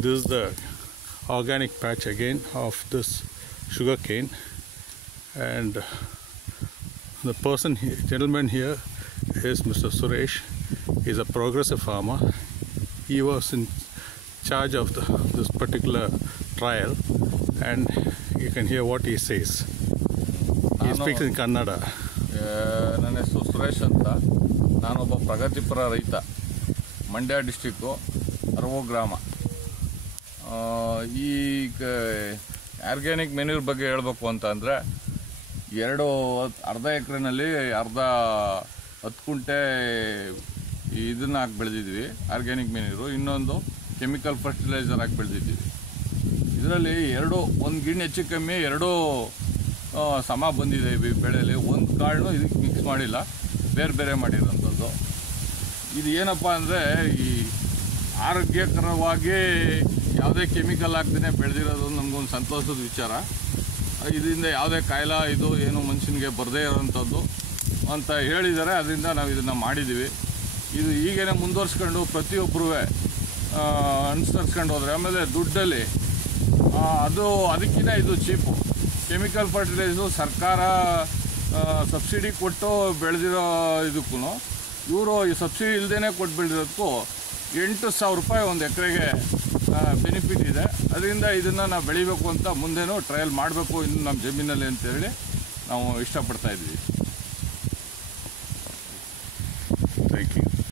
This is the organic patch again of this sugar cane, and the gentleman here is Mr. Suresh. He's a progressive farmer. He was in charge of this particular trial, and you can hear what he says. He speaks in Kannada. ನನ್ನ ಹೆಸರು ಸುರೇಶ್ ಅಂತ. ನಾನೊಬ್ಬ ಪ್ರಗತಿಪರ ರೈತ. Mandya district ಅರವೋ ಗ್ರಾಮ. ಈ organic manure ಬಗ್ಗೆ ಹೇಳಬೇಕು ಅಂತ ಅಂದರೆ ಅರ್ಧ ಎಕರೆನಲ್ಲಿ 10 ಕುಂಟೆ ಇದನ್ನ ಹಾಕಿ ಬೆಳೆದಿದ್ವಿ ಆರ್ಗ್ಯಾನಿಕ್ ಮೆನ್ಯೂರು, ಇನ್ನೊಂದು ಕೆಮಿಕಲ್ ಫರ್ಟಿಲೈಸರ್ ಹಾಕಿ ಬೆಳೆದಿದ್ವಿ. ಇದರಲ್ಲಿ ಒಂದು ಗಿಣ್ಣು ಹೆಚ್ಚು ಕಮ್ಮಿ ಎರಡೂ ಸಮ ಬಂದಿದೆ. ಈ ಬೆಳೆಯಲ್ಲಿ ಒಂದು ಕಾಳನ್ನು ಇದಕ್ಕೆ ಮಿಕ್ಸ್ ಮಾಡಿಲ್ಲ, ಬೇರೆ ಬೇರೆ ಮಾಡಿರೋಂಥದ್ದು. ಇದು ಏನಪ್ಪ ಅಂದರೆ ಈ ಆರೋಗ್ಯಕರವಾಗಿ ಯಾವುದೇ ಕೆಮಿಕಲ್ ಹಾಕ್ದೇ ಬೆಳೆದಿರೋದು ನಮಗೊಂದು ಸಂತೋಷದ ವಿಚಾರ. ಇದರಿಂದ ಯಾವುದೇ ಕಾಯಿಲೆ ಏನು ಮನುಷ್ಯನಿಗೆ ಬರದೇ ಇರೋವಂಥದ್ದು ಅಂತ ಹೇಳಿದ್ದಾರೆ. ಅದರಿಂದ ನಾವು ಇದನ್ನು ಮಾಡಿದ್ದೀವಿ. ಇದು ಹೀಗೇ ಮುಂದುವರ್ಸ್ಕೊಂಡು ಪ್ರತಿಯೊಬ್ಬರೂ ಅನುಸರಿಸ್ಕೊಂಡು ಹೋದರೆ ಆಮೇಲೆ ದುಡ್ಡಲ್ಲಿ ಅದಕ್ಕಿಂತ ಇದು ಚೀಪು. ಕೆಮಿಕಲ್ ಫರ್ಟಿಲೈಸರು ಸರ್ಕಾರ ಸಬ್ಸಿಡಿ ಕೊಟ್ಟು ಬೆಳೆದಿರೋ ಇದಕ್ಕೂ ಇವರು ಈ ಸಬ್ಸಿಡಿ ಇಲ್ಲದೇ ಕೊಟ್ಟು ಬೆಳೆದಿರೋದಕ್ಕೂ 8,000 ರೂಪಾಯಿ ಒಂದು ಎಕರೆಗೆ ಬೆನಿಫಿಟ್ ಇದೆ. ಅದರಿಂದ ಇದನ್ನು ನಾವು ಬೆಳಿಬೇಕು ಅಂತ ಮುಂದೇನೂ ಟ್ರಯಲ್ ಮಾಡಬೇಕು ಇನ್ನು ನಮ್ಮ ಜಮೀನಲ್ಲಿ ಅಂತೇಳಿ ನಾವು ಇಷ್ಟಪಡ್ತಾ ಇದ್ವಿ.